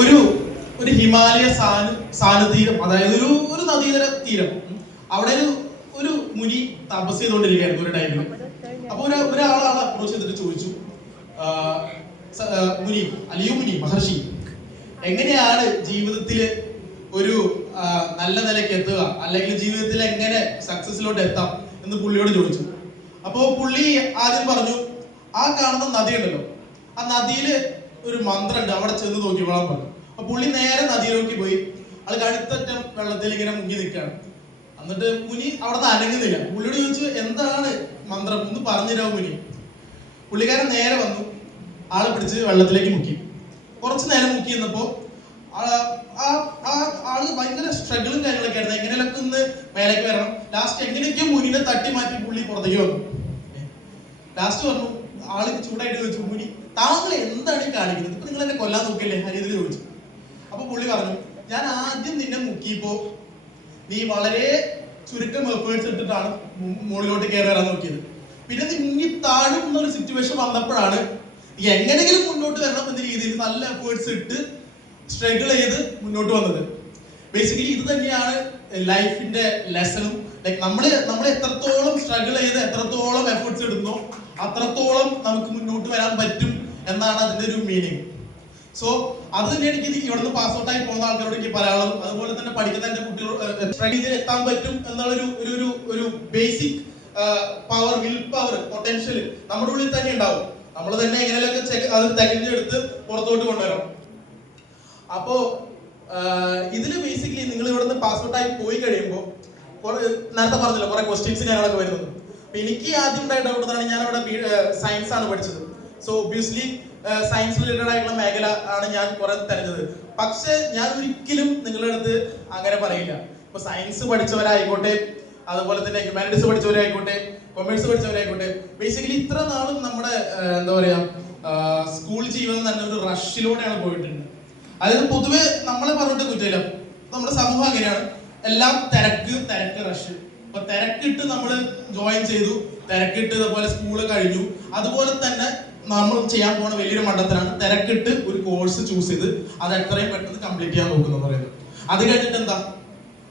ഒരു ഒരു ഹിമാലയ സാനുതീരം, അതായത് ഒരു നദീതര തീരം. അവിടെ ഒരു മുനി തപസ് ചെയ്തുകൊണ്ടിരിക്കുകയായിരുന്നു ഒരു ടൈമിൽ. അപ്പൊ ഒരാളാണ് അപ്രോച്ച് ചെയ്തിട്ട് ചോദിച്ചു, മുനി അലിയു മുനി മഹർഷി, എങ്ങനെയാണ് ജീവിതത്തിൽ ഒരു നല്ല നിലയ്ക്ക് എത്തുക, അല്ലെങ്കിൽ ജീവിതത്തിൽ എങ്ങനെ സക്സസിലോട്ട് എത്താം എന്ന് പുള്ളിയോട് ചോദിച്ചു. അപ്പോ പുള്ളി ആദ്യം പറഞ്ഞു, ആ കാണുന്ന നദി ഉണ്ടല്ലോ, ആ നദിയില് ഒരു മന്ത്രമുണ്ട്, അവിടെ ചെന്ന് നോക്കി വെള്ളം പറഞ്ഞു. അപ്പൊ പുള്ളി നേരെ നദിയിലേക്ക് പോയി. അത് കഴുത്തറ്റം വെള്ളത്തിൽ ഇങ്ങനെ മുങ്ങി നിൽക്കുകയാണ്. എന്നിട്ട് മുനി അവിടെ അനങ്ങുന്നില്ല. പുള്ളിയോട് ചോദിച്ചു, എന്താണ് മന്ത്രം ഒന്ന് പറഞ്ഞുതരാമോ മുനി? പുള്ളിക്കാരൻ നേരെ വന്നു, ആളെ പിടിച്ച് വെള്ളത്തിലേക്ക് മുക്കി. കുറച്ചു നേരം മുക്കി നിന്നപ്പോ ആള് ഭയങ്കര സ്ട്രഗിളും കാര്യങ്ങളൊക്കെ ആയിരുന്നു. എങ്ങനെയൊക്കെ ഒന്ന് മേലേക്ക് വരണം. ലാസ്റ്റ് എങ്ങനെയൊക്കെയോ മുനിനെ തട്ടി മാറ്റി പുള്ളി പുറത്തേക്ക് വന്നു. ലാസ്റ്റ് പറഞ്ഞു, ആള് ചൂടായിട്ട് ചോദിച്ചു, മുനി താങ്കൾ എന്താണ് ഈ കാണിക്കുന്നത്? ഇപ്പൊ നിങ്ങൾ എന്നെ കൊല്ലാൻ നോക്കില്ലേ? ഹരിതിൽ ചോദിച്ചു. അപ്പൊ പുള്ളി പറഞ്ഞു, ഞാൻ ആദ്യം നിന്നെ മുക്കിയപ്പോ നീ വളരെ ചുരുക്കം എഫേർട്സ് ഇട്ടിട്ടാണ് മുകളിലോട്ട് കയറി വരാൻ നോക്കിയത്. പിന്നെ നീ മുങ്ങി താഴും എന്നൊരു സിറ്റുവേഷൻ വന്നപ്പോഴാണ് എങ്ങനെയെങ്കിലും മുന്നോട്ട് വരണം എന്ന രീതിയിൽ നല്ല എഫേർട്സ് ഇട്ട് സ്ട്രഗിൾ ചെയ്ത് മുന്നോട്ട് വന്നത്. ബേസിക്കലി ഇത് തന്നെയാണ് ലൈഫിന്റെ ലെസണും. ലൈക്ക് നമ്മൾ എത്രത്തോളം സ്ട്രഗിൾ ചെയ്ത് എത്രത്തോളം എഫേർട്സ് ഇടുന്നോ അത്രത്തോളം നമുക്ക് മുന്നോട്ട് വരാൻ പറ്റും എന്നാണ് അതിന്റെ ഒരു മീനിങ്. സോ അത് തന്നെ എനിക്ക് ഇവിടുന്ന് പാസ് ഔട്ട് ആയി പോകുന്ന ആൾക്കാരോട് എനിക്ക് പറയാനുള്ളത്. അതുപോലെ തന്നെ പഠിക്കുന്ന എന്റെ കുട്ടികളോട് എത്താൻ പറ്റും എന്നുള്ള ഒരു basic power, will power, potential നമ്മുടെ ഉള്ളിൽ തന്നെ ഉണ്ടാവും. നമ്മൾ തന്നെ എങ്ങനെയൊക്കെ അത് തികഞ്ഞെടുത്ത് പുറത്തോട്ട് കൊണ്ടുവരണം. അപ്പോ ഇതില് ബേസിക്കലി നിങ്ങൾ ഇവിടുന്ന് പാസ് ഔട്ട് ആയി പോയി കഴിയുമ്പോൾ നേരത്തെ പറഞ്ഞല്ലോ കുറെ ക്വസ്റ്റ്യൻസ് കാര്യങ്ങളൊക്കെ വരുന്നത്. എനിക്ക് ആദ്യം ഉണ്ടായ ഡൗട്ട് ആണ്, ഞാൻ ഇവിടെ സയൻസ് ആണ് പഠിച്ചത്. സോ ഒബ്വിയസ്ലി സയൻസ് റിലേറ്റഡ് ആയിട്ടുള്ള മേഖല ആണ് ഞാൻ കുറെ തെരഞ്ഞത്. പക്ഷെ ഞാൻ ഒരിക്കലും നിങ്ങളുടെ അടുത്ത് അങ്ങനെ പറയില്ല. ഇപ്പൊ സയൻസ് പഠിച്ചവരായിക്കോട്ടെ, അതുപോലെ തന്നെ ഹ്യൂമാനിറ്റീസ് പഠിച്ചവരായിക്കോട്ടെ, കൊമേഴ്സ് പഠിച്ചവരായിക്കോട്ടെ, ബേസിക്കലി ഇത്ര നാളും നമ്മുടെ എന്താ പറയാ സ്കൂൾ ജീവിതം തന്നെ ഒരു റഷിലൂടെയാണ് പോയിട്ടുണ്ട്. അതായത് പൊതുവെ നമ്മളെ പറഞ്ഞിട്ട് കുറ്റമില്ല, നമ്മുടെ സമൂഹം അങ്ങനെയാണ്. എല്ലാം തിരക്ക് റഷ്. അപ്പൊ തിരക്കിട്ട് നമ്മൾ ജോയിൻ ചെയ്തു, തിരക്കിട്ട് അതുപോലെ സ്കൂള് കഴിഞ്ഞു. അതുപോലെ തന്നെ നമ്മൾ ചെയ്യാൻ പോണ വലിയൊരു മണ്ടത്തിലാണ് തിരക്കിട്ട് ഒരു കോഴ്സ് ചൂസ് ചെയ്ത് അത് എത്രയും പെട്ടെന്ന് കംപ്ലീറ്റ് ചെയ്യാൻ നോക്കുന്നു പറയുന്നത്. അത് കഴിഞ്ഞിട്ട് എന്താ,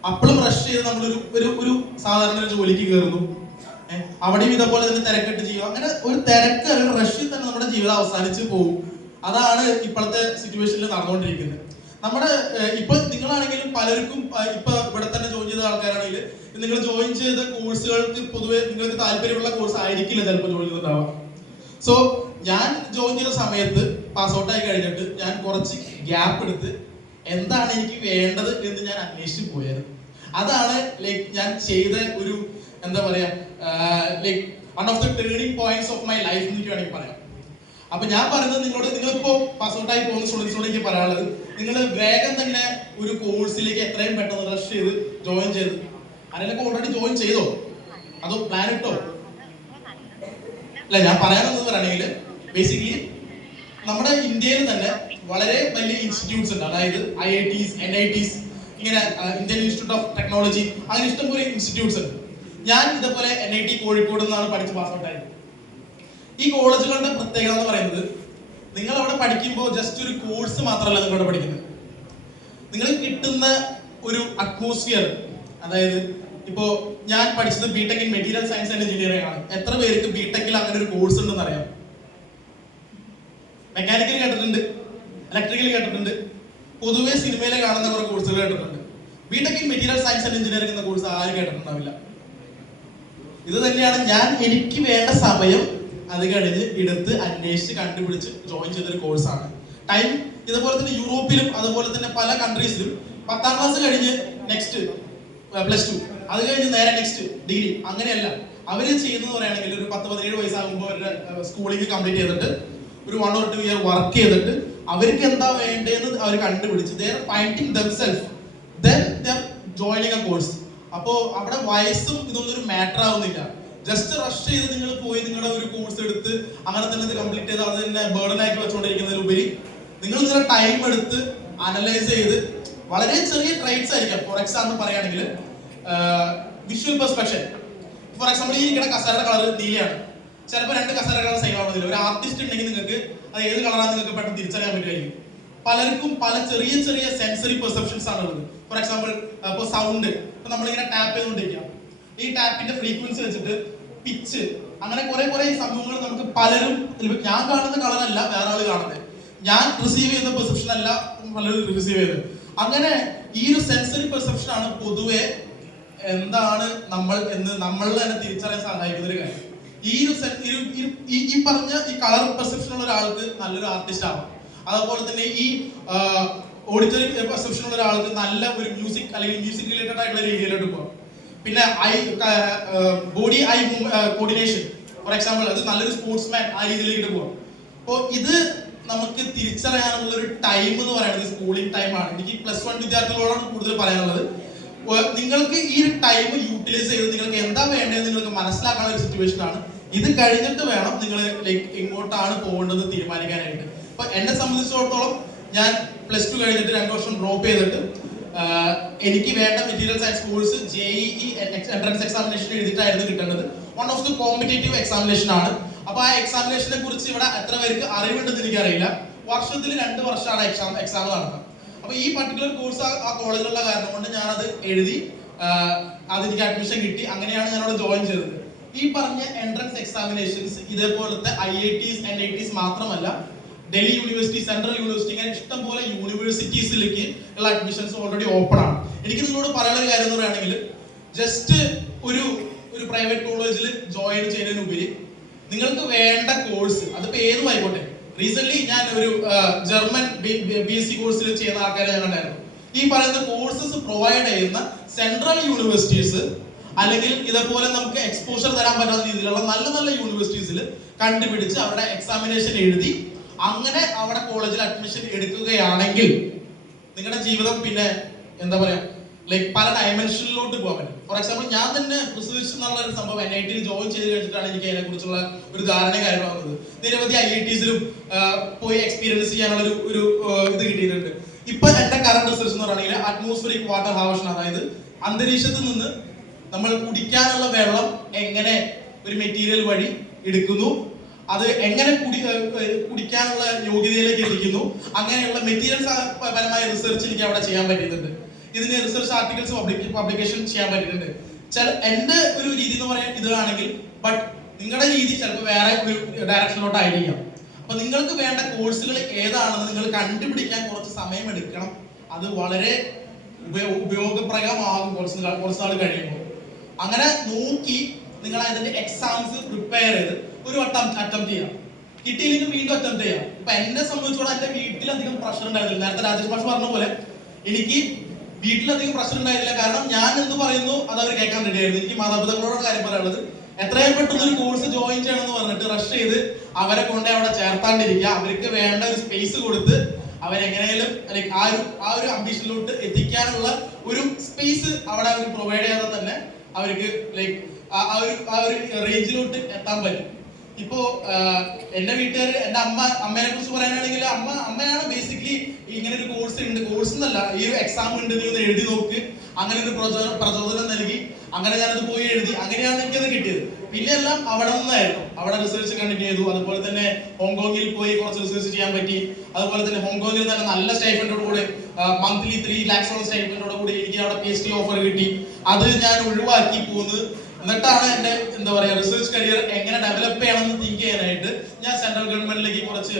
അപ്പോഴും റഷ് ചെയ്ത് നമ്മളൊരു സാധാരണ ഒരു ജോലിക്ക് കയറുന്നു. അവിടെയും ഇതേപോലെ തന്നെ തിരക്കിട്ട് ചെയ്യുക. അങ്ങനെ ഒരു തിരക്ക് അല്ലെങ്കിൽ റഷിൽ തന്നെ നമ്മുടെ ജീവിതം അവസാനിച്ച് പോകും. അതാണ് ഇപ്പോഴത്തെ സിറ്റുവേഷനിൽ നടന്നുകൊണ്ടിരിക്കുന്നത്. നമ്മുടെ ഇപ്പൊ നിങ്ങളാണെങ്കിലും പലർക്കും ഇപ്പൊ ഇവിടെ തന്നെ ജോയിൻ ചെയ്ത ആൾക്കാരാണെങ്കിൽ നിങ്ങൾ ജോയിൻ ചെയ്ത കോഴ്സുകൾക്ക് പൊതുവെ നിങ്ങൾക്ക് താല്പര്യമുള്ള കോഴ്സ് ആയിരിക്കില്ല ചിലപ്പോൾ ജോയിൻ ചെയ്തിട്ടുണ്ടാവാം. സോ ഞാൻ ജോയിൻ ചെയ്ത സമയത്ത് പാസ് ഔട്ട് ആയി കഴിഞ്ഞിട്ട് ഞാൻ കുറച്ച് ഗ്യാപ്പ് എടുത്ത് എന്താണ് എനിക്ക് വേണ്ടത് എന്ന് ഞാൻ അന്വേഷിച്ച് പോയത്. അതാണ് ലൈക്ക് ഞാൻ ചെയ്ത ഒരു എന്താ പറയാ like one of the turning points of my life എന്ന് വേണമെങ്കിൽ പറയാം. അപ്പൊ ഞാൻ പറയുന്നത് നിങ്ങളിപ്പോ പാസ് ഔട്ട് ആയി പോകുന്ന സ്റ്റുഡൻസിനോട് എനിക്ക് പറയാനുള്ളത്, നിങ്ങൾ വേഗം തന്നെ ഒരു കോഴ്സിലേക്ക് എത്രയും പെട്ടെന്ന് റഷ് ചെയ്ത് ജോയിൻ ചെയ്ത്, ആരെയൊക്കെ ഓൾറെഡി ജോയിൻ ചെയ്തോ അതോ പ്ലാൻ ഇട്ടോ? അല്ല, ഞാൻ പറയാനെന്ന് പറയുകയാണെങ്കിൽ ബേസിക്കലി നമ്മുടെ ഇന്ത്യയിൽ തന്നെ വളരെ വലിയ ഇൻസ്റ്റിറ്റ്യൂട്ട്സ് ഉണ്ട്. അതായത് IITs, NITs, ഇങ്ങനെ ഇന്ത്യൻ ഇൻസ്റ്റിറ്റ്യൂട്ട് ഓഫ് ടെക്നോളജി, അങ്ങനെ ഇഷ്ടംപോലെ ഇൻസ്റ്റിറ്റ്യൂട്ട്സ് ഉണ്ട്. ഞാൻ ഇതേപോലെ NIT കോഴിക്കോട് നിന്നാണ് പഠിച്ച് പാസ് ഔട്ട് ആയത്. ഈ കോളേജുകളുടെ പ്രത്യേകത എന്ന് പറയുന്നത്, നിങ്ങൾ അവിടെ പഠിക്കുമ്പോൾ ജസ്റ്റ് ഒരു കോഴ്സ് മാത്രമല്ല നിങ്ങളവിടെ പഠിക്കുന്നത്. നിങ്ങൾ കിട്ടുന്ന ഒരു അറ്റ്മോസ്ഫിയർ, അതായത് ഇപ്പോ ഞാൻ പഠിച്ചത് B Tech in material science and engineering ആണ്. എത്ര പേർക്ക് ബിടെക്കിൽ അങ്ങനെ ഒരു കോഴ്സ് ഉണ്ടെന്ന് അറിയാം? മെക്കാനിക്കൽ കേട്ടിട്ടുണ്ട്, ഇലക്ട്രിക്കൽ കേട്ടിട്ടുണ്ട്, പൊതുവെ സിനിമയിലെ കാണുന്ന കുറെ കോഴ്സുകൾ കേട്ടിട്ടുണ്ട്. B Tech in material science and engineering എന്ന കോഴ്സ് ആരും കേട്ടിട്ടുണ്ടാവില്ല. ഇത് തന്നെയാണ് ഞാൻ എനിക്ക് വേണ്ട സമയം അത് കഴിഞ്ഞ് എടുത്ത് അന്വേഷിച്ച് കണ്ടുപിടിച്ച് ജോയിൻ ചെയ്തൊരു കോഴ്സാണ്. ടൈം ഇതുപോലെ തന്നെ യൂറോപ്പിലും അതുപോലെ തന്നെ പല കൺട്രീസിലും 10ാം ക്ലാസ് കഴിഞ്ഞ് നെക്സ്റ്റ് +2, അത് കഴിഞ്ഞ് നേരെ നെക്സ്റ്റ് ഡിഗ്രി, അങ്ങനെയല്ല. അവര് ചെയ്യുന്നത് പറയുകയാണെങ്കിൽ ഒരു 10-17 വയസ്സാകുമ്പോൾ അവരുടെ സ്കൂളിംഗ് കംപ്ലീറ്റ് ചെയ്തിട്ട് ഒരു 1 or 2 ഇയർ വർക്ക് ചെയ്തിട്ട് അവർക്ക് എന്താ വേണ്ടതെന്ന് അവർ കണ്ടുപിടിച്ച് they are finding themselves, then they are joining a course. അപ്പോ അവിടെ വയസ്സും ഇതൊന്നും ഒരു മാറ്റർ ആവുന്നില്ല. ജസ്റ്റ് റഷ് ചെയ്ത് നിങ്ങൾ പോയി നിങ്ങളുടെ ഒരു കോഴ്സ് എടുത്ത് അങ്ങനെ തന്നെ കംപ്ലീറ്റ് ചെയ്ത് അത് തന്നെ ബേർഡൻ ആക്കി വെച്ചുകൊണ്ടിരിക്കുന്നതിലുപരി നിങ്ങൾ നിങ്ങളുടെ ടൈം എടുത്ത് അനലൈസ് ചെയ്ത് വളരെ ചെറിയ ട്രൈറ്റ്സ് ആയിരിക്കാം. ഫോർ എക്സാമ്പിൾ പറയുകയാണെങ്കിൽ വിഷ്വൽ പെർസ്പെക്ഷൻ. ഫോർ എക്സാമ്പിൾ ഈ ഇരിക്കുന്ന കസേരയുടെ കളർ നീലയാണ്, ചിലപ്പോൾ 2 കസേര കളർ സെയിം ആവുന്നില്ല. ഒരു ആർട്ടിസ്റ്റ് ഉണ്ടെങ്കിൽ നിങ്ങൾക്ക് അത് ഏത് കളറാണെന്ന് നിങ്ങൾക്ക് പെട്ടെന്ന് തിരിച്ചറിയാൻ പറ്റുമായിരിക്കും. പലർക്കും പല ചെറിയ ചെറിയ സെൻസറി പെർസെപ്ഷൻസ് ആണ് ഉള്ളത്. ഫോർ എക്സാമ്പിൾ ഇപ്പോൾ സൗണ്ട്, ഇപ്പൊ നമ്മളിങ്ങനെ ടാപ്പ് ചെയ്തുകൊണ്ടിരിക്കാം, ഈ ടാപ്പിന്റെ ഫ്രീക്വൻസി വെച്ചിട്ട് പിച്ച്, അങ്ങനെ കുറെ സംഭവങ്ങൾ നമുക്ക് പലരും, ഞാൻ കാണുന്ന കളറല്ല വേറെ ആള് കാണുന്നത്, ഞാൻ റിസീവ് ചെയ്യുന്ന പെർസെപ്ഷൻ അല്ല പലരും റിസീവ് ചെയ്തത്. അങ്ങനെ ഈ ഒരു സെൻസറി പെർസെപ്ഷൻ ആണ് പൊതുവെ എന്താണ് നമ്മൾ എന്ന് നമ്മൾ തന്നെ തിരിച്ചറിയാൻ സഹായിക്കുന്ന ഒരു കാര്യം. ഈ പറഞ്ഞ ഈ കളർ പെർസെപ്ഷൻ ഉള്ള ഒരാൾക്ക് നല്ലൊരു ആർട്ടിസ്റ്റ് ആവാം. അതുപോലെ തന്നെ ഈ ഓഡിറ്ററി പെർസെപ്ഷൻ ഉള്ള ഒരാൾക്ക് നല്ല ഒരു മ്യൂസിക് അല്ലെങ്കിൽ മ്യൂസിക് റിലേറ്റഡ് ആയിട്ടുള്ള രീതിയിലോട്ട് പോകാം. പിന്നെ body I coordination, for example, അത് നല്ലൊരു സ്പോർട്സ്മാൻ ആ രീതിയിലേക്ക് പോകാം. അപ്പോൾ ഇത് നമുക്ക് തിരിച്ചറിയാനുള്ള ഒരു ടൈം എന്ന് പറയുന്നത് സ്കൂളിംഗ് ടൈമാണ്. എനിക്ക് +1 വിദ്യാർത്ഥികളോടാണ് കൂടുതൽ പറയാനുള്ളത്. നിങ്ങൾക്ക് ഈ ഒരു ടൈം യൂട്ടിലൈസ് ചെയ്ത് നിങ്ങൾക്ക് എന്താ വേണ്ടതെന്ന് നിങ്ങൾക്ക് മനസ്സിലാക്കാനുള്ള ഒരു സിറ്റുവേഷൻ ആണ്. ഇത് കഴിഞ്ഞിട്ട് വേണം നിങ്ങൾ ലൈക്ക് എങ്ങോട്ടാണ് പോകേണ്ടത് തീരുമാനിക്കാനായിട്ട്. അപ്പൊ എന്നെ സംബന്ധിച്ചിടത്തോളം ഞാൻ +2 കഴിഞ്ഞിട്ട് 2 വർഷം ഡ്രോപ്പ് ചെയ്തിട്ട് എനിക്ക് വേണ്ട material science course JEE entrance examination എഴുതിയിട്ടായിരുന്നു കിട്ടേണ്ടത്. One of the competitive examination ആണ്. അപ്പൊ ആ എക്സാമിനേഷനെ കുറിച്ച് ഇവിടെ എത്ര പേർക്ക് അറിവുണ്ടെന്ന് എനിക്കറിയില്ല. വർഷത്തിൽ 2 വർഷമാണ് എക്സാം നടക്കുക. അപ്പൊ ഈ പർട്ടിക്കുലർ കോഴ്സ് ആ കോളേജിലുള്ള കാരണം കൊണ്ട് ഞാൻ അത് എഴുതി, അതെനിക്ക് അഡ്മിഷൻ കിട്ടി. അങ്ങനെയാണ് ഞാൻ അവിടെ ജോയിൻ ചെയ്തത്. ഈ പറഞ്ഞ എൻട്രൻസ് എക്സാമിനേഷൻസ് ഇതേപോലത്തെ IITs NITs മാത്രമല്ല, ഡൽഹി യൂണിവേഴ്സിറ്റി, സെൻട്രൽ യൂണിവേഴ്സിറ്റി, ഇങ്ങനെ ഇഷ്ടംപോലെ യൂണിവേഴ്സിറ്റീസിലേക്ക് ഉള്ള അഡ്മിഷൻസ് ഓൾറെഡി ഓപ്പൺ ആണ്. എനിക്ക് നിങ്ങളോട് പറയാനുള്ള കാര്യം എന്ന് പറയുകയാണെങ്കിൽ, ജസ്റ്റ് ഒരു പ്രൈവറ്റ് കോളേജിൽ ജോയിൻ ചെയ്യുന്നതിനുപരി നിങ്ങൾക്ക് വേണ്ട കോഴ്സ് അതിപ്പോ ഏതും ആയിക്കോട്ടെ. റീസെന്റ് ഞാൻ ഒരു ജർമ്മൻ BSc കോഴ്സിൽ ചെയ്യുന്ന ആൾക്കാരെ ഞാൻ കണ്ടായിരുന്നു. ഈ പറയുന്ന കോഴ്സസ് പ്രൊവൈഡ് ചെയ്യുന്ന സെൻട്രൽ യൂണിവേഴ്സിറ്റീസ് അല്ലെങ്കിൽ ഇതേപോലെ നമുക്ക് എക്സ്പോഷർ തരാൻ പറ്റാത്ത രീതിയിലുള്ള നല്ല നല്ല യൂണിവേഴ്സിറ്റീസിൽ കണ്ടുപിടിച്ച് അവിടെ എക്സാമിനേഷൻ എഴുതി അങ്ങനെ അവിടെ കോളേജിൽ അഡ്മിഷൻ എടുക്കുകയാണെങ്കിൽ നിങ്ങളുടെ ജീവിതം പിന്നെ എന്താ പറയാ ലൈക്ക് പല ഡയമെൻഷനിലോട്ട് പോകാൻ പറ്റും. ഫോർ എക്സാമ്പിൾ, ഞാൻ തന്നെ പ്രസവിച്ചു എന്നുള്ള ഒരു സംഭവം NITയിൽ ജോയിൻ ചെയ്ത് കഴിഞ്ഞിട്ടാണ് എനിക്ക് അതിനെ കുറിച്ചുള്ള ഒരു ധാരണ കാര്യമാകുന്നത്. നിരവധി IITസിലും പോയി എക്സ്പീരിയൻസ് ചെയ്യാനുള്ള ഒരു ഇത് കിട്ടിയിട്ടുണ്ട്. ഇപ്പൊ എന്റെ കറണ്ട് റിസർച്ച് എന്ന് പറയുകയാണെങ്കിൽ അറ്റ്മോസ്ഫിയറിക് വാട്ടർ ഹാർവെഷൻ, അതായത് അന്തരീക്ഷത്തിൽ നിന്ന് നമ്മൾ കുടിക്കാനുള്ള വെള്ളം എങ്ങനെ ഒരു മെറ്റീരിയൽ വഴി എടുക്കുന്നു, അത് എങ്ങനെ കുടിക്കാനുള്ള യോഗ്യതയിലേക്ക് എത്തിക്കുന്നു, അങ്ങനെയുള്ള മെറ്റീരിയൽസ് പരമായ റിസർച്ച് എനിക്ക് അവിടെ ചെയ്യാൻ പറ്റിയിട്ടുണ്ട്. ഇതിന് റിസർച്ച് ആർട്ടിക്കിൾസ് പബ്ലിക്കേഷൻ ചെയ്യാൻ പറ്റിയിട്ടുണ്ട്. എന്റെ ഒരു രീതി എന്ന് പറയാൻ ഇതാണെങ്കിൽ, ബട്ട് നിങ്ങളുടെ രീതി ചിലപ്പോൾ വേറെ ഒരു ഡയറക്ഷനിലോട്ടായിരിക്കാം. അപ്പൊ നിങ്ങൾക്ക് വേണ്ട കോഴ്സുകൾ ഏതാണെന്ന് നിങ്ങൾ കണ്ടുപിടിക്കാൻ കുറച്ച് സമയം എടുക്കണം. അത് വളരെ ഉപയോഗപ്രദമാകും കുറച്ച് നാൾ കഴിയുമ്പോൾ. അങ്ങനെ നോക്കി നിങ്ങൾ അതിന്റെ എക്സാംസ് പ്രിപ്പയർ ചെയ്ത് ഒരു വട്ടം അറ്റംപ്റ്റ് ചെയ്യാം. കിട്ടിയില്ലെങ്കിൽ വീണ്ടും അറ്റംപ്റ്റ് ചെയ്യാം. ഇപ്പൊ എന്നെ സംബന്ധിച്ചോളം എന്റെ വീട്ടിലധികം പ്രഷർ ഉണ്ടായിരുന്നില്ല. നേരത്തെ രാജേഷ് മാഷ് പറഞ്ഞ പോലെ എനിക്ക് വീട്ടിലധികം പ്രഷർ ഉണ്ടായിരുന്നില്ല. കാരണം ഞാൻ എന്ത് പറയുന്നു അത് അവർ കേൾക്കാൻ റെഡിയായിരുന്നു. എനിക്ക് മാതാപിതാക്കളോട് കാര്യം പറയാനുള്ളത്, എത്രയും പെട്ടെന്ന് ഒരു കോഴ്സ് ജോയിൻ ചെയ്യണമെന്ന് പറഞ്ഞിട്ട് റഷ് ചെയ്ത് അവരെ കൊണ്ട് അവിടെ ചേർത്താണ്ടിരിക്കുക. അവർക്ക് വേണ്ട ഒരു സ്പേസ് കൊടുത്ത് അവരെങ്ങനെയും ആ ഒരു അംബിഷനിലോട്ട് എത്തിക്കാനുള്ള ഒരു സ്പേസ് അവിടെ അവർ പ്രൊവൈഡ് ചെയ്യാതെ തന്നെ അവർക്ക് ലൈക്ക് ആ ഒരു റേഞ്ചിലോട്ട് എത്താൻ പറ്റും. ഇപ്പോ എന്റെ വീട്ടുകാർ, എന്റെ അമ്മയെ കുറിച്ച് പറയാനാണെങ്കിൽ അമ്മയാണ് ബേസിക്കലി ഇങ്ങനെ ഒരു കോഴ്സ് ഉണ്ട്, കോഴ്സ് എന്നല്ല, ഈ ഒരു എക്സാം ഉണ്ട്, നീ ഒന്ന് എഴുതി നോക്ക്, അങ്ങനെ ഒരു പ്രചോദനം നൽകി. അങ്ങനെ ഞാനത് പോയി എഴുതി. അങ്ങനെയാണ് എനിക്കത് കിട്ടിയത്. പിന്നെ എല്ലാം അവിടെ നിന്നായിരുന്നു. അവിടെ റിസർച്ച് കണ്ടിന്യൂ ചെയ്തു. അതുപോലെ തന്നെ ഹോങ്കോങ്ങിൽ പോയി കുറച്ച് റിസർച്ച് ചെയ്യാൻ പറ്റി. അതുപോലെ തന്നെ ഹോങ്കോങ്ങിൽ തന്നെ നല്ല സ്റ്റൈഫൻഡോട് കൂടെ മന്ത്ലി 3 lakhs സ്റ്റൈഫൻഡോട് കൂടി എനിക്ക് അവിടെ PhD ഓഫർ കിട്ടി. അത് ഞാൻ ഒഴിവാക്കി പോന്ന്. എന്നിട്ടാണ് എന്റെ എന്താ പറയാ റിസർച്ച് കരിയർ എങ്ങനെ ഡെവലപ്പ് ചെയ്യണമെന്ന് തിങ്ക് ചെയ്യാനായിട്ട് ഞാൻ സെൻട്രൽ ഗവൺമെന്റിലേക്ക് കുറച്ച്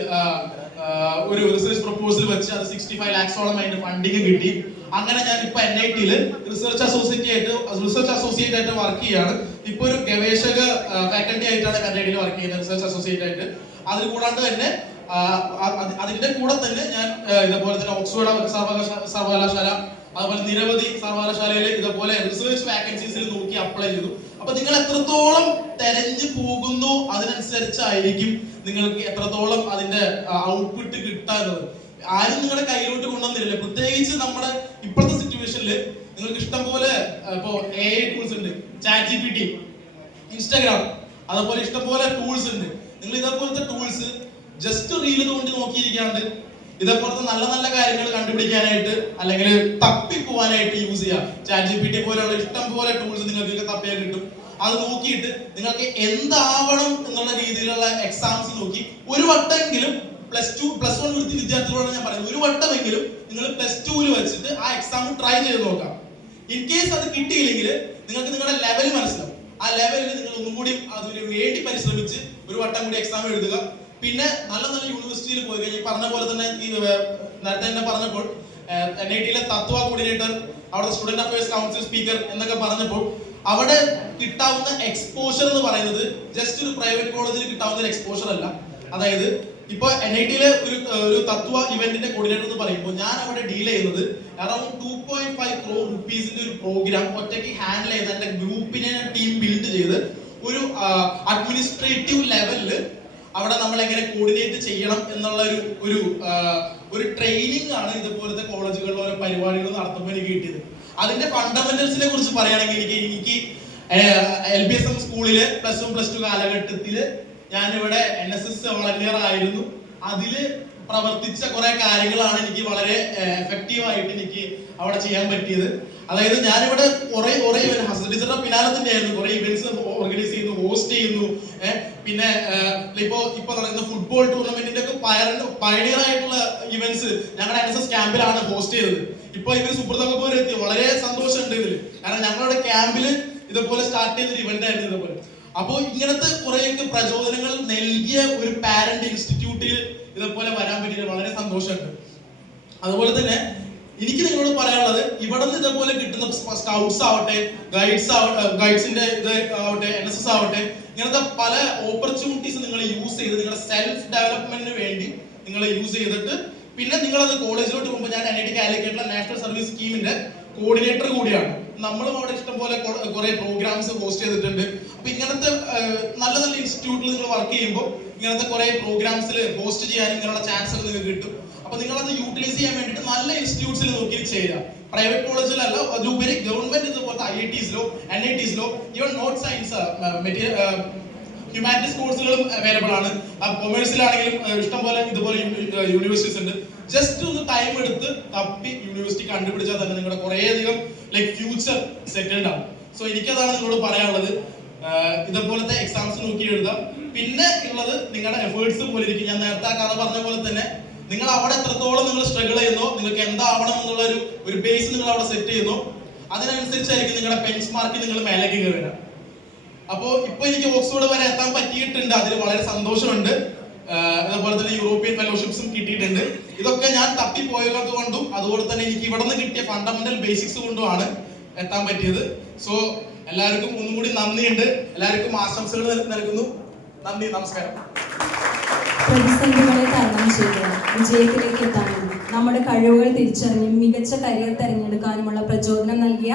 ഒരു റിസർച്ച് പ്രപ്പോസൽ വെച്ച് അത് 65 lakhs അതിന്റെ ഫണ്ടിങ് കിട്ടി. അങ്ങനെ ഞാൻ ഇപ്പൊ NITയിൽ റിസർച്ച് അസോസിയേറ്റ് ആയിട്ട് വർക്ക് ചെയ്യാണ്. ഇപ്പൊ ഒരു ഗവേഷക ഫാക്കൽറ്റി ആയിട്ടാണ് NITയിൽ വർക്ക് ചെയ്യുന്നത്, റിസർച്ച് അസോസിയേറ്റ് ആയിട്ട്. അതിൽ കൂടാണ്ട് തന്നെ അതിന്റെ കൂടെ തന്നെ ഞാൻ ഇതേപോലെ തന്നെ ഓക്സ്ഫോർഡ് സർവകലാശാല, അതുപോലെ നിരവധി സർവകലാശാലയിൽ ഇതേപോലെ റിസർച്ച് വാക്കൻസീസിൽ നോക്കി അപ്ലൈ ചെയ്തു. അപ്പൊ നിങ്ങൾ എത്രത്തോളം തെരഞ്ഞു പോകുന്നു അതിനനുസരിച്ചായിരിക്കും നിങ്ങൾക്ക് എത്രത്തോളം അതിന്റെ ഔട്ട്പുട്ട് കിട്ടാറുള്ളത്. ആരും നിങ്ങളുടെ കയ്യിലോട്ട് കൊണ്ടുവന്നില്ല. പ്രത്യേകിച്ച് നമ്മുടെ ഇപ്പോഴത്തെ സിറ്റുവേഷനിൽ നിങ്ങൾക്ക് ഇഷ്ടം പോലെ ഇപ്പോ AI ടൂൾസ് ഉണ്ട്, ChatGPT, Instagram, അതുപോലെ ഇഷ്ടംപോലെ ടൂൾസ് ഉണ്ട്. നിങ്ങൾ ഇതേപോലത്തെ ടൂൾസ് ജസ്റ്റ് റീൽ കൊണ്ട് നോക്കിയിരിക്കാണ്ട് ഇതേപോലത്തെ നല്ല നല്ല കാര്യങ്ങൾ കണ്ടുപിടിക്കാനായിട്ട് അല്ലെങ്കിൽ തപ്പിപ്പോവാനായിട്ട് യൂസ് ചെയ്യാം. ChatGPT പോലെയുള്ള ഇഷ്ടം പോലെ ടൂൾസ് നിങ്ങൾക്ക് തപ്പിയാൽ കിട്ടും. അത് നോക്കിയിട്ട് നിങ്ങൾക്ക് എന്താവണം എന്നുള്ള രീതിയിലുള്ള എക്സാംസ് നോക്കി ഒരു വട്ടെങ്കിലും പ്ലസ് 1 വിദ്യാർത്ഥികളോട് ഞാൻ പറയുന്നത്, ഒരു വട്ടമെങ്കിലും നിങ്ങൾ +2 വെച്ചിട്ട് ആ എക്സാം ട്രൈ ചെയ്ത് നോക്കാം. ഇൻ കേസ് അത് കിട്ടിയില്ലെങ്കിൽ നിങ്ങൾക്ക് നിങ്ങളുടെ ലെവൽ മനസ്സിലാവും. ആ ലെവലിൽ നിങ്ങൾ ഒന്നും കൂടി അതിന് വേണ്ടി പരിശ്രമിച്ച് ഒരു വട്ടം കൂടി എക്സാം എഴുതുക. പിന്നെ നല്ല നല്ല യൂണിവേഴ്സിറ്റിയിൽ പോയി കഴിഞ്ഞാൽ പറഞ്ഞ പോലെ തന്നെ ഈ നേരത്തെ തന്നെ പറഞ്ഞപ്പോൾ NIT-യിലെ തത്വ കോർഡിനേറ്റർ, അവിടെ സ്റ്റുഡന്റ് അഫയേഴ്സ് കൗൺസിൽ സ്പീക്കർ എന്നൊക്കെ പറഞ്ഞപ്പോൾ അവിടെ കിട്ടാവുന്ന എക്സ്പോഷർ എന്ന് പറയുന്നത് ജസ്റ്റ് ഒരു പ്രൈവറ്റ് കോളേജിൽ കിട്ടാവുന്ന ഒരു എക്സ്പോഷർ അല്ല. അതായത് ഇപ്പൊ NIT-യിലെ ഒരു തത്വ ഇവന്റിന്റെ കോർഡിനേറ്റർ എന്ന് പറയുമ്പോൾ ഞാൻ അവിടെ ഡീൽ ചെയ്യുന്നത് അറൌണ്ട് 2.5 crore rupees-ന്റെ ഒരു പ്രോഗ്രാം ഒറ്റയ്ക്ക് ഹാൻഡിൽ ചെയ്ത് എന്റെ ഗ്രൂപ്പിനെ ടീം ബിൽഡ് ചെയ്ത് ഒരു അഡ്മിനിസ്ട്രേറ്റീവ് ലെവലില് അവിടെ നമ്മൾ എങ്ങനെ കോർഡിനേറ്റ് ചെയ്യണം എന്നുള്ള ഒരു ട്രെയിനിങ് ആണ് ഇതുപോലത്തെ കോളേജുകളിൽ ഓരോ പരിപാടികൾ നടത്തുമ്പോൾ എനിക്ക് കിട്ടിയത്. അതിന്റെ ഫണ്ടമെന്റൽസിനെ കുറിച്ച് പറയുകയാണെങ്കിൽ എനിക്ക് LBSM സ്കൂളില് +1 +2 കാലഘട്ടത്തില് ഞാനിവിടെ NSS വോളണ്ടിയർ ആയിരുന്നു. അതില് പ്രവർത്തിച്ച കുറെ കാര്യങ്ങളാണ് എനിക്ക് വളരെ എഫക്റ്റീവ് ആയിട്ട് എനിക്ക് അവിടെ ചെയ്യാൻ പറ്റിയത്. അതായത് ഞാനിവിടെ കുറെ ടീച്ചറുടെ പിന്നാലെ തന്നെയായിരുന്നു. കുറെ ഇവന്റ്സ് ഓർഗനൈസ് ചെയ്യുന്നു, ഹോസ്റ്റ് ചെയ്യുന്നു. പിന്നെ ഇപ്പൊ നടക്കുന്ന ഫുട്ബോൾ ടൂർണമെന്റിന്റെ ഒക്കെ പയനിയർ ആയിട്ടുള്ള ഇവന്റ്സ് ഞങ്ങളുടെ NSS ക്യാമ്പിലാണ് ഹോസ്റ്റ് ചെയ്തത്. ഇപ്പൊ ഇവര് സുബ്രതോടെ എത്തി. വളരെ സന്തോഷമുണ്ട് ഇതില്. കാരണം ഞങ്ങളുടെ ക്യാമ്പില് ഇതുപോലെ സ്റ്റാർട്ട് ചെയ്തൊരു ഇവന്റ് ആയിരുന്നു ഇതുപോലെ. അപ്പോൾ ഇങ്ങനത്തെ കുറെയൊക്കെ പ്രചോദനങ്ങൾ നൽകിയ ഒരു പാരന്റ് ഇൻസ്റ്റിറ്റ്യൂട്ടിൽ ഇതുപോലെ വരാൻ പറ്റിയത് വളരെ സന്തോഷമുണ്ട്. അതുപോലെ തന്നെ എനിക്ക് നിങ്ങളോട് പറയാനുള്ളത്, ഇവിടെ നിന്ന് ഇതേപോലെ കിട്ടുന്ന സ്കൗട്ട്സ് ആവട്ടെ, ഗൈഡ്സിന്റെ ഇത് ആവട്ടെ, NSS ആവട്ടെ, ഇങ്ങനത്തെ പല ഓപ്പർച്യൂണിറ്റീസ് നിങ്ങൾ യൂസ് ചെയ്ത് നിങ്ങളുടെ സെൽഫ് ഡെവലപ്മെന്റിന് വേണ്ടി നിങ്ങൾ യൂസ് ചെയ്തിട്ട് പിന്നെ നിങ്ങളത് കോളേജിലോട്ട് പോകുമ്പോൾ ഞാൻ NIT കാലിക്കറ്റിലെ നാഷണൽ സർവീസ് സ്കീമിന്റെ കോർഡിനേറ്റർ കൂടിയാണ്. നമ്മളും അവിടെ ഇഷ്ടംപോലെ കുറെ പ്രോഗ്രാംസ് ഹോസ്റ്റ് ചെയ്തിട്ടുണ്ട്. അപ്പൊ ഇങ്ങനത്തെ നല്ല നല്ല ഇൻസ്റ്റിറ്റ്യൂട്ടിൽ നിങ്ങൾ വർക്ക് ചെയ്യുമ്പോൾ ഇങ്ങനത്തെ കുറെ പ്രോഗ്രാംസിൽ ഹോസ്റ്റ് ചെയ്യാനും ഇങ്ങനെയുള്ള ചാൻസുകൾ നിങ്ങൾക്ക് കിട്ടും. അപ്പൊ നിങ്ങളത് യൂട്ടിലൈസ് ചെയ്യാൻ വേണ്ടിയിട്ട് നല്ല ഇൻസ്റ്റിറ്റ്യൂട്ട്സിൽ നോക്കി ചെയ്യുക. പ്രൈവറ്റ് കോളേജിലല്ല, അതിലുപരി ഗവൺമെന്റ് ഇതുപോലത്തെ IITs-ലോ NITs-ലോ ഈവൻ നോട്ട് സയൻസ് ഹ്യൂമാനിറ്റീസ് കോഴ്സുകളും അവൈലബിൾ ആണ്. കൊമേഴ്സിലാണെങ്കിലും ഇഷ്ടംപോലെ ഇതുപോലെ യൂണിവേഴ്സിറ്റീസ് ഉണ്ട്. ജസ്റ്റ് ഒന്ന് ടൈം എടുത്ത് തപ്പി യൂണിവേഴ്സിറ്റി കണ്ടുപിടിച്ചാൽ തന്നെ നിങ്ങളുടെ കുറേയധികം ഫ്യൂച്ചർ സെറ്റിൽഡ് ആവും. സോ എനിക്കതാണ് നിങ്ങളോട് പറയാനുള്ളത്. ഇതുപോലത്തെ എക്സാംസ് നോക്കി എഴുതാം. പിന്നെ ഉള്ളത് നിങ്ങളുടെ എഫേർട്സ് പോലെ ഇരിക്കും. ഞാൻ നേരത്തെ ആ കഥ പറഞ്ഞ പോലെ തന്നെ നിങ്ങൾ അവിടെ എത്രത്തോളം നിങ്ങൾ സ്ട്രഗിൾ ചെയ്യുന്നോ, നിങ്ങൾക്ക് എന്താവണം എന്നുള്ള ഒരു ബേസ് നിങ്ങൾ അവിടെ സെറ്റ് ചെയ്യുന്നു, അതിനനുസരിച്ചായിരിക്കും നിങ്ങളുടെ ബെഞ്ച് മാർക്ക് നിങ്ങൾ മേലേക്ക് കയറുക. അപ്പോ ഇപ്പൊ എനിക്ക് ഓക്സ്ഫോർഡ് വരെ എത്താൻ പറ്റിയിട്ടുണ്ട്. അതിൽ വളരെ സന്തോഷമുണ്ട്. അതുപോലെ തന്നെ യൂറോപ്യൻ ഫെലോഷിപ്സും കിട്ടിയിട്ടുണ്ട്. ഇതൊക്കെ ഞാൻ തപ്പിപ്പോയത് കൊണ്ടും അതുപോലെ തന്നെ എനിക്ക് ഇവിടെ നിന്ന് കിട്ടിയ ഫണ്ടമെന്റൽ ബേസിക്സ് കൊണ്ടുമാണ് എത്താൻ പറ്റിയത്. സോ എല്ലാവർക്കും ഒന്നും കൂടി നന്ദിയുണ്ട്. എല്ലാവർക്കും ആശംസകൾ നൽകുന്നു. നന്ദി, നമസ്കാരം. പ്രതിസന്ധികളെ തരണം ചെയ്ത് വിജയത്തിലേക്ക് എത്താനും നമ്മുടെ കഴിവുകൾ തിരിച്ചറിഞ്ഞ് മികച്ച കരിയർ തിരഞ്ഞെടുക്കാനുമുള്ള പ്രചോദനം നൽകിയ